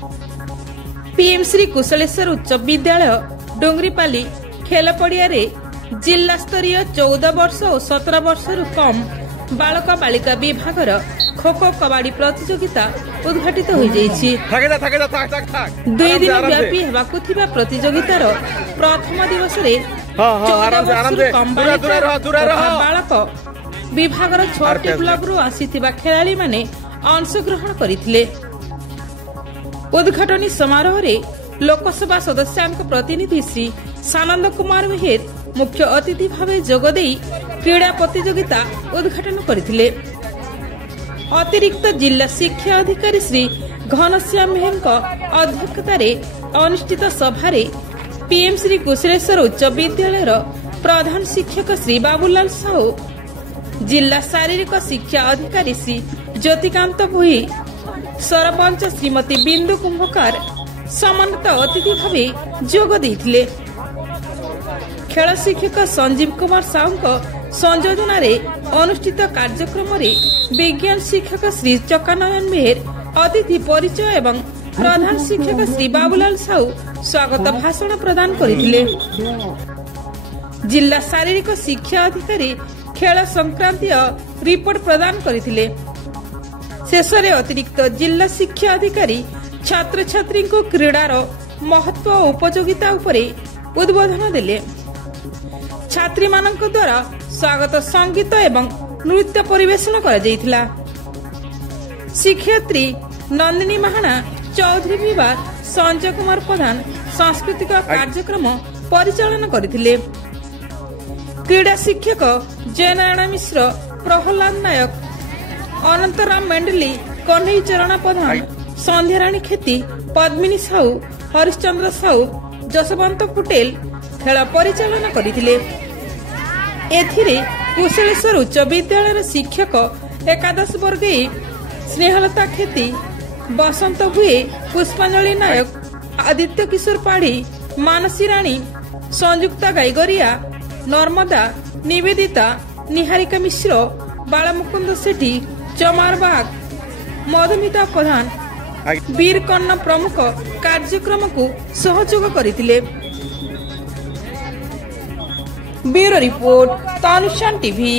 PM Shri कुशलेश्वर उच्च विद्यालय डोंगरीपाली खेल पड़िया जिला स्तरीय 14 वर्ष और 17 वर्ष कम बालक बालिका विभागर खो खो कबाड़ी प्रतियोगिता उद्घाटित हो जाइछि। 2 दिन व्यापी हेबाकु थिबा प्रतियोगितार प्रथम दिवस रे 14 वर्ष कम बालक विभागर 6टी ब्लॉक रु आसीथिबा खेलाड़ी माने अंशग्रहण करिथिले। उद्घाटनी समारोह रे लोकसभा सदस्यांक प्रतिनिधि श्री सानंद कुमार मेहर मुख्य अतिथि भावे जोगदेई क्रीड़ा प्रतियोगिता उद्घाटन करथिले। अतिरिक्त जिला शिक्षा अधिकारी श्री घनश्याम मेहर अध्यक्षतार अनुष्ठित सभारे पीएम श्री कुशलेश्वर उच्च विद्यालय प्रधान शिक्षक श्री बाबूलाल साहू, जिला शारीरिक शिक्षा अधिकारी श्री ज्योतिकांत भोई, सरपंच श्रीमती बिंदु कुंभकार सम्मानित अतिथि भावे जोग देइथिले। खेल शिक्षक संजीव कुमार साहू संयोजन अनुष्ठित कार्यक्रम विज्ञान शिक्षक श्री चकानयन मेहर अतिथि परिचय एवं प्रधान शिक्षक श्री बाबूलाल साहू स्वागत भाषण प्रदान करथिले। जिला शारीरिक शिक्षा अधिकारी खेल संक्रांतीय रिपोर्ट प्रदान करथिले। शेष अतिरिक्त जिला शिक्षा अधिकारी छात्र छात्री को क्रीडार महत्व और उपयोगिता उपरे उद्बोधन देले। छात्री मानक द्वारा स्वागत संगीत एवं नृत्य परिवेषण करा जायतिला। शिक्षयित्री नंदिनी महाना, चौधरी विभाग संजय कुमार प्रधान सांस्कृतिक कार्यक्रम परिचालन करथिले। क्रीड़ा शिक्षक जयनारायण मिश्र, प्रहलाद नायक, अनंतराम मेंडली, कन्हई चरण प्रधान, संध्याराणी खेती, पद्मिनी साहू, हरिश्चंद्र साहू, जसवंत पटेल खेल परिचालन करथिले। एथिरे कुशलेश्वर उच्च विद्यालय शिक्षक एकादश वर्गीय स्नेहलता खेती, बसंत भुए, पुष्पांजलि नायक, आदित्य किशोर पाढ़ी, मानसी राणी, संयुक्ता गाईगरिया, नर्मदा, निवेदिता, निहारिका मिश्र, बालमुकुंद सेठी, चमार बाग, मधुमिता प्रधान, वीर कन्ना प्रमुख कार्यक्रम को सहयोग करथिले। ब्यूरो रिपोर्ट, तानुशान टीवी।